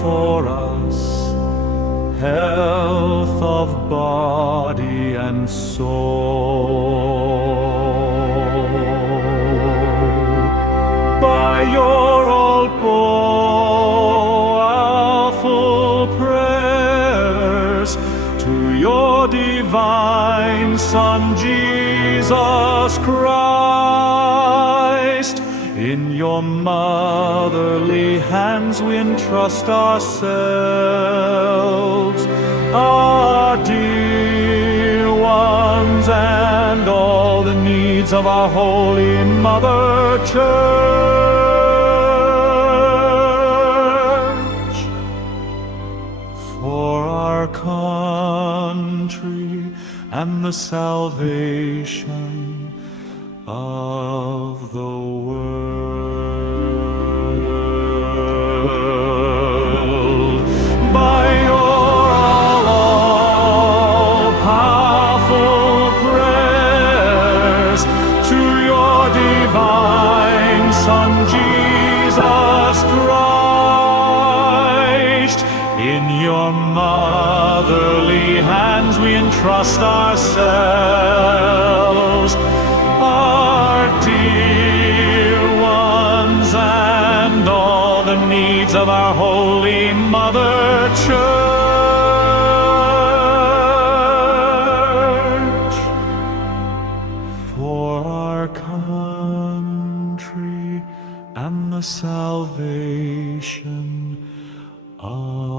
for us health of body and soul. By your all-powerful prayers to your divine Son, Jesus Christ, in your motherly hands we entrust ourselves, our dear ones, and all the needs of our Holy Mother Church. For our country and the salvation of the world. By your all-powerful prayers to your divine Son, Jesus Christ, in your motherly hands we entrust ourselves, our dear ones, and all the needs of our Holy Mother Church. For our country and the salvation of